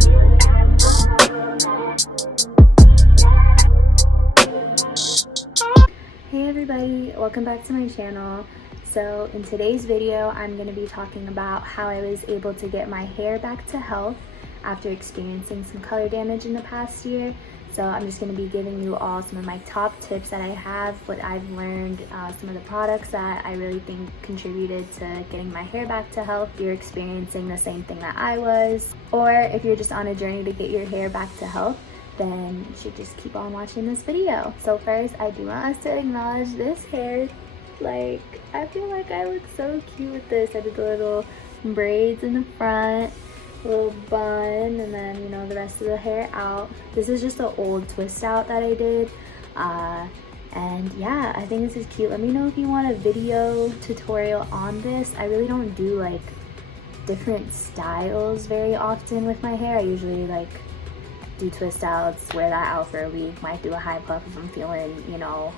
Hey everybody, welcome back to my channel. So in today's video, I'm going to be talking about how I was able to get my hair back to health after experiencing some color damage in the past year. So I'm just going to be giving you all some of my top tips that I have, what I've learned, some of the products that I really think contributed to getting my hair back to health. If you're experiencing the same thing that I was, or if you're just on a journey to get your hair back to health, then you should just keep on watching this video. So first, I do want us to acknowledge this hair. Like, I feel like I look so cute with this. I did the little braids in the front, little bun, and then, you know, the rest of the hair out. This is just an old twist out that I did. And yeah, I think this is cute. Let me know if you want a video tutorial on this. I really don't do like different styles very often with my hair. I usually like do twist outs, wear that out for a week, might do a high puff if I'm feeling, you know,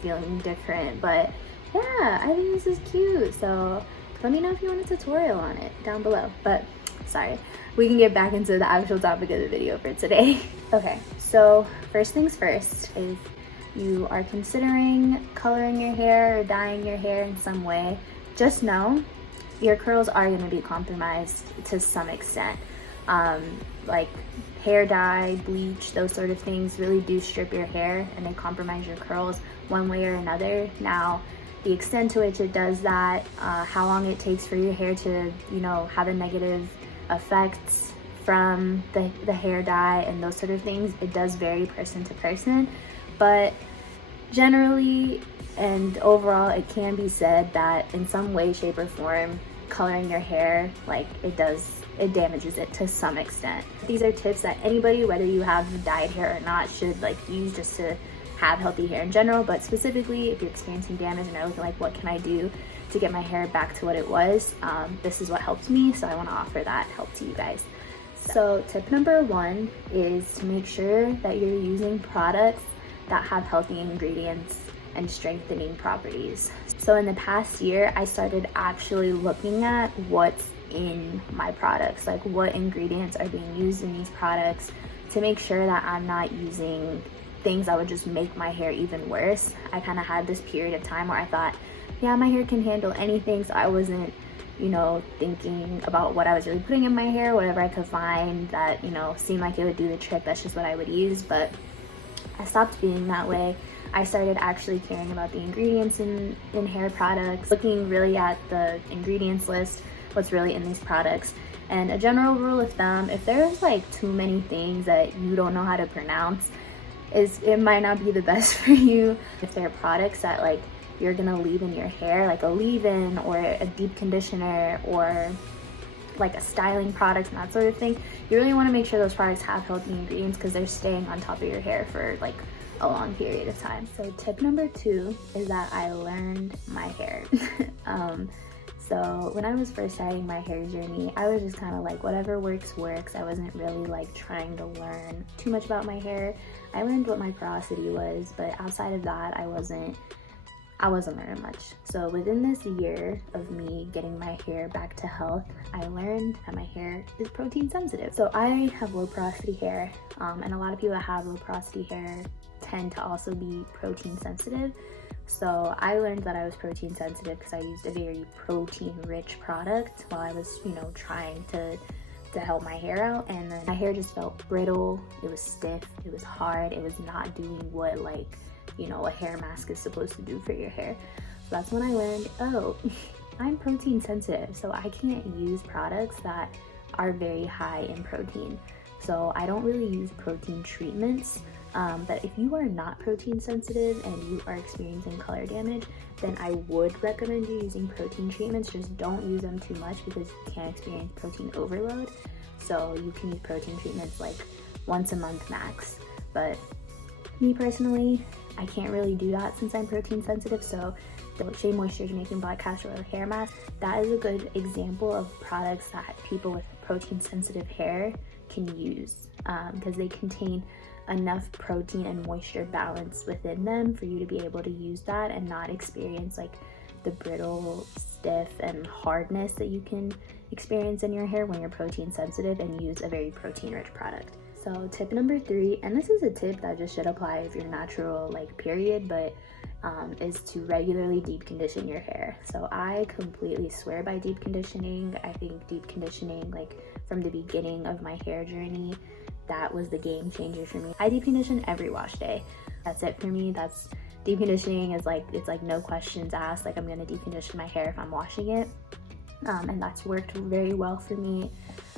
feeling different. But yeah, I think this is cute. So let me know if you want a tutorial on it down below. But sorry, we can get back into the actual topic of the video for today. Okay, so first things first, if you are considering coloring your hair or dyeing your hair in some way, just know your curls are going to be compromised to some extent. Like hair dye, bleach, those sort of things really do strip your hair and they compromise your curls one way or another. Now, the extent to which it does that, how long it takes for your hair to, you know, have a negative effects from the hair dye and those sort of things, it does vary person to person. But generally and overall, it can be said that in some way, shape, or form, coloring your hair, like it damages it to some extent. These are tips that anybody, whether you have dyed hair or not, should like use just to have healthy hair in general. But specifically, if you're experiencing damage and are looking like, what can I do to get my hair back to what it was, this is what helped me, so I want to offer that help to you guys. So tip number one is to make sure that you're using products that have healthy ingredients and strengthening properties. So in the past year, I started actually looking at what's in my products, like what ingredients are being used in these products, to make sure that I'm not using things that would just make my hair even worse. I kind of had this period of time where I thought, yeah, my hair can handle anything, so I wasn't, you know, thinking about what I was really putting in my hair. Whatever I could find that, you know, seemed like it would do the trick, that's just what I would use. But I stopped being that way. I started actually caring about the ingredients in hair products, looking really at the ingredients list, what's really in these products. And a general rule of thumb, if there's like too many things that you don't know how to pronounce, it might not be the best for you. If there are products that like you're gonna leave in your hair, like a leave-in or a deep conditioner or like a styling product and that sort of thing, you really want to make sure those products have healthy ingredients because they're staying on top of your hair for like a long period of time. So tip number two is that I learned my hair. So when I was first starting my hair journey, I was just kind of like, whatever works. I wasn't really like trying to learn too much about my hair. I learned what my porosity was, but outside of that, I wasn't learning much. So within this year of me getting my hair back to health, I learned that my hair is protein sensitive. So I have low porosity hair, and a lot of people that have low porosity hair tend to also be protein sensitive. So I learned that I was protein sensitive because I used a very protein rich product while I was, you know, trying to help my hair out, and then my hair just felt brittle, it was stiff, it was hard, it was not doing what, like, you know, a hair mask is supposed to do for your hair. So that's when I learned, oh, I'm protein sensitive, so I can't use products that are very high in protein. So I don't really use protein treatments. But if you are not protein sensitive and you are experiencing color damage, then I would recommend you using protein treatments. Just don't use them too much because you can experience protein overload. So you can use protein treatments like once a month max. But me personally, I can't really do that since I'm protein sensitive. So the Shea Moisture Making Black Castor Oil Hair Mask, that is a good example of products that people with protein sensitive hair can use because they contain enough protein and moisture balance within them for you to be able to use that and not experience like the brittle, stiff, and hardness that you can experience in your hair when you're protein sensitive and use a very protein rich product. So tip number 3, and this is a tip that just should apply if you're natural, like period, but is to regularly deep condition your hair. So I completely swear by deep conditioning. I think deep conditioning, like from the beginning of my hair journey, that was the game changer for me. I deep condition every wash day. That's it for me. That's deep conditioning is like, it's like no questions asked. Like I'm gonna deep condition my hair if I'm washing it. And that's worked very well for me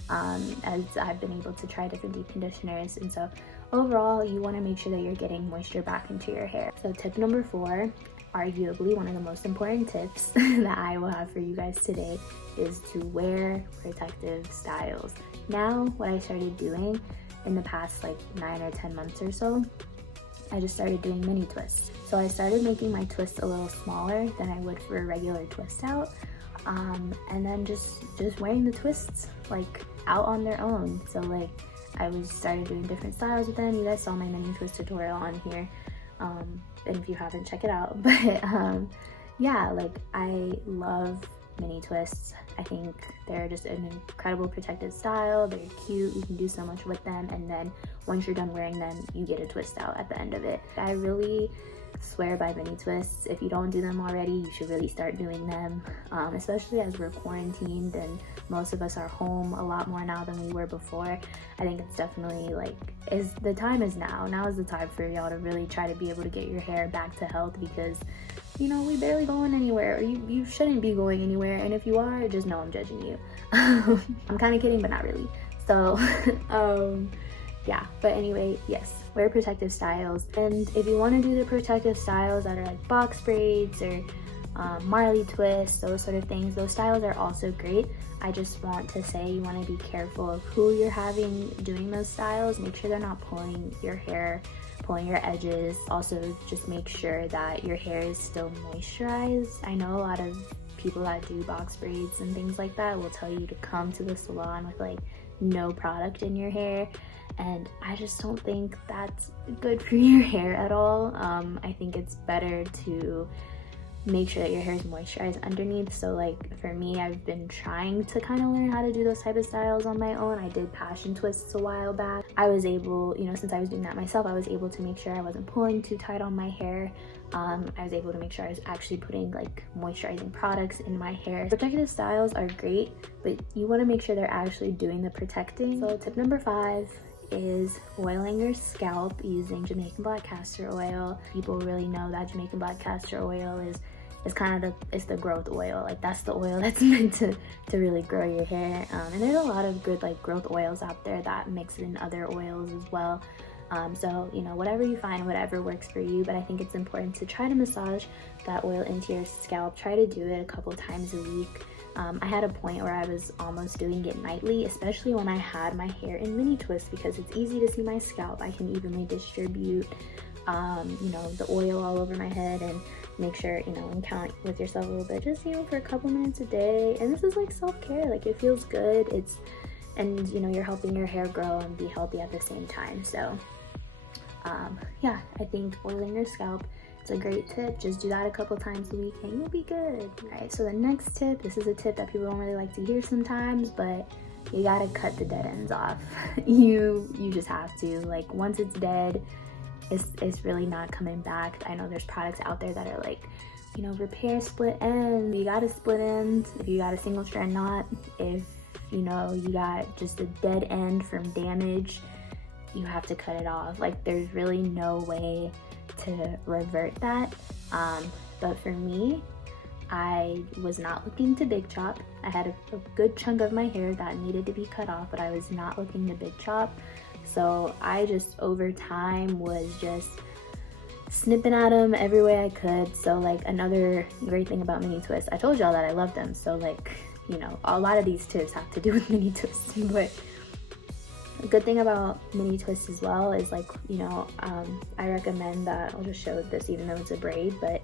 as I've been able to try different deep conditioners. And so overall, you want to make sure that you're getting moisture back into your hair. So tip number 4, arguably one of the most important tips that I will have for you guys today, is to wear protective styles. Now, what I started doing in the past like 9 or 10 months or so, I just started doing mini twists. So I started making my twists a little smaller than I would for a regular twist out. And then just wearing the twists like out on their own. So like I started doing different styles with them. You guys saw my mini twist tutorial on here, and if you haven't, check it out. But yeah, like I love mini twists. I think they're just an incredible protective style. They're cute, you can do so much with them, and then once you're done wearing them, you get a twist out at the end of it. I really swear by mini twists. If you don't do them already, you should really start doing them, especially as we're quarantined and most of us are home a lot more now than we were before. I think it's definitely like, the time is now. Now is the time for y'all to really try to be able to get your hair back to health, because you know, we barely going anywhere, or you shouldn't be going anywhere, and if you are, just know I'm judging you. I'm kind of kidding, but not really. So yeah, but anyway, yes, wear protective styles. And if you want to do the protective styles that are like box braids or Marley twists, those sort of things, those styles are also great. I just want to say you want to be careful of who you're having doing those styles. Make sure they're not pulling your hair, pulling your edges. Also, just make sure that your hair is still moisturized. I know a lot of people that do box braids and things like that will tell you to come to the salon with like no product in your hair, and I just don't think that's good for your hair at all. I think it's better to make sure that your hair is moisturized underneath. So like for me, I've been trying to kind of learn how to do those type of styles on my own. I did passion twists a while back. I was able, you know, since I was doing that myself, I was able to make sure I wasn't pulling too tight on my hair. I was able to make sure I was actually putting like moisturizing products in my hair. Protective styles are great, but you want to make sure they're actually doing the protecting. So tip number 5 is oiling your scalp using Jamaican black castor oil. People really know that Jamaican black castor oil is kind of it's the growth oil. Like that's the oil that's meant to really grow your hair. And there's a lot of good like growth oils out there that mix in other oils as well. So you know, whatever you find, whatever works for you, but I think it's important to try to massage that oil into your scalp. Try to do it a couple times a week. I had a point where I was almost doing it nightly, especially when I had my hair in mini twists, because it's easy to see my scalp. I can evenly distribute you know, the oil all over my head, and make sure, you know, and count with yourself a little bit, just, you know, for a couple minutes a day. And this is like self-care, like it feels good. And you know, you're helping your hair grow and be healthy at the same time. So yeah, I think oiling your scalp, it's a great tip. Just do that a couple times a week and you'll be good. All right, so the next tip, this is a tip that people don't really like to hear sometimes, but you gotta cut the dead ends off. You just have to. Like once it's dead, it's really not coming back. I know there's products out there that are like, you know, repair split ends. You got a split end if you got a single strand knot. If you know you got just a dead end from damage, you have to cut it off. Like there's really no way to revert that. But for me, I was not looking to big chop. I had a good chunk of my hair that needed to be cut off, but I was not looking to big chop. So I just over time was just snipping at them every way I could. So like another great thing about mini twists, I told y'all that I love them. So like, you know, a lot of these tips have to do with mini twists. But a good thing about mini twists as well is like, you know, I recommend that, I'll just show this even though it's a braid, but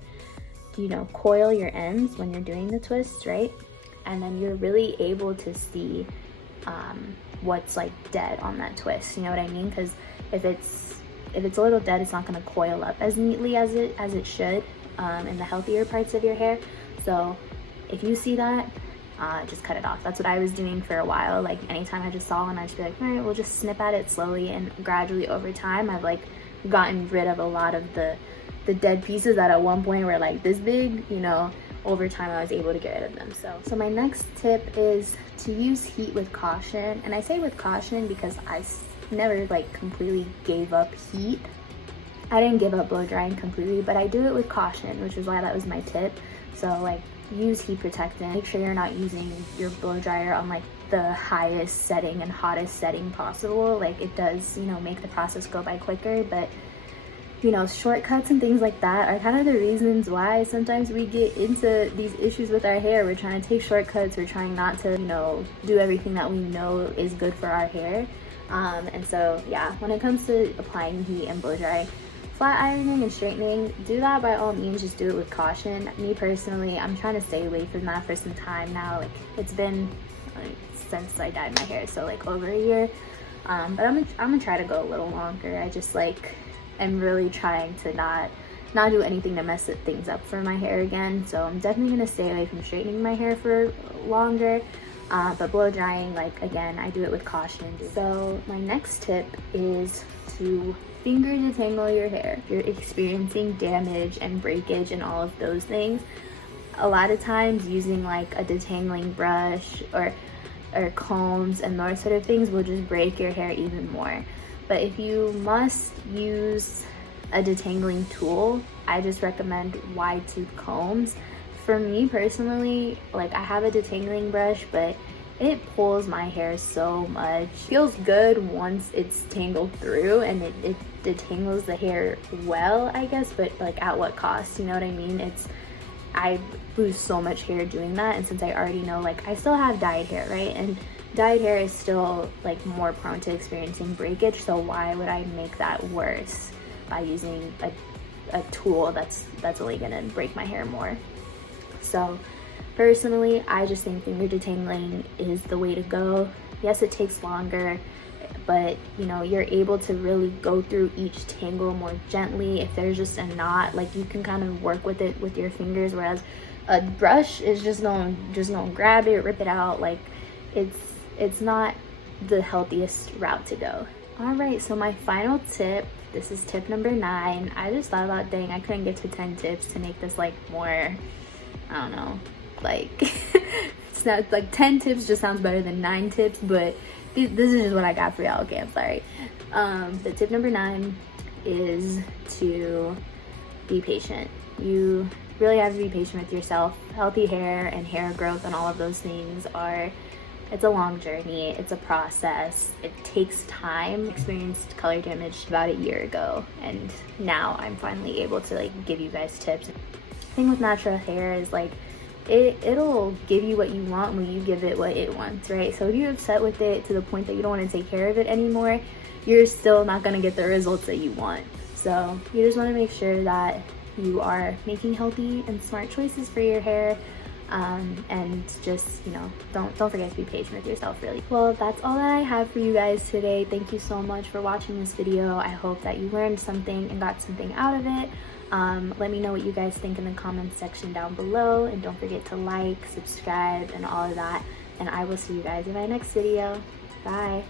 you know, coil your ends when you're doing the twists, right? And then you're really able to see what's like dead on that twist, you know what I mean? Because if it's a little dead, it's not going to coil up as neatly as it should in the healthier parts of your hair. So if you see that, just cut it off. That's what I was doing for a while. Like anytime I just saw one, I'd just be like, all right, we'll just snip at it slowly, and gradually over time I've like gotten rid of a lot of the dead pieces that at one point were like this big, you know. Over time I was able to get rid of them. So my next tip is to use heat with caution. And I say with caution because I never like completely gave up heat. I didn't give up blow drying completely, but I do it with caution, which is why that was my tip. So like use heat protectant. Make sure you're not using your blow dryer on like the highest setting and hottest setting possible. Like it does, you know, make the process go by quicker, but you know, shortcuts and things like that are kind of the reasons why sometimes we get into these issues with our hair. We're trying to take shortcuts, we're trying not to, you know, do everything that we know is good for our hair. And so yeah, when it comes to applying heat and blow dry, flat ironing and straightening, do that by all means, just do it with caution. Me personally, I'm trying to stay away from that for some time now. Like it's been like, since I dyed my hair, so like over a year. But I'm gonna try to go a little longer. I just like I'm really trying to not do anything to mess things up for my hair again. So I'm definitely gonna stay away from straightening my hair for longer. But blow drying, like again, I do it with caution. So my next tip is to finger detangle your hair. If you're experiencing damage and breakage and all of those things, a lot of times using like a detangling brush or combs and those sort of things will just break your hair even more. But if you must use a detangling tool, I just recommend wide tooth combs. For me personally, like I have a detangling brush, but it pulls my hair so much. It feels good once it's tangled through and it detangles the hair well, I guess, but like at what cost, you know what I mean? I lose so much hair doing that, and since I already know, like I still have dyed hair, right? And dyed hair is still like more prone to experiencing breakage, so why would I make that worse by using a tool that's only gonna break my hair more? So personally, I just think finger detangling is the way to go. Yes, it takes longer, but you know, you're able to really go through each tangle more gently. If there's just a knot, like you can kind of work with it with your fingers, whereas a brush is just gonna grab it, rip it out. Like it's not the healthiest route to go. All right, so my final tip, this is tip number 9. I just thought about, dang, I couldn't get to 10 tips to make this like more, I don't know, like it's not like 10 tips just sounds better than 9 tips, but this is just what I got for y'all. Okay, I'm sorry. The tip number 9 is to be patient. You really have to be patient with yourself. Healthy hair and hair growth and all of those things it's a long journey, it's a process, it takes time. I experienced color damage about a year ago, and now I'm finally able to like give you guys tips. The thing with natural hair is like it'll give you what you want when you give it what it wants, right? So if you're upset with it to the point that you don't want to take care of it anymore, you're still not going to get the results that you want. So you just want to make sure that you are making healthy and smart choices for your hair. And just, you know, don't forget to be patient with yourself, really. Well, that's all that I have for you guys today. Thank you so much for watching this video. I hope that you learned something and got something out of it. Let me know what you guys think in the comments section down below, and don't forget to like, subscribe, and all of that. And I will see you guys in my next video. Bye.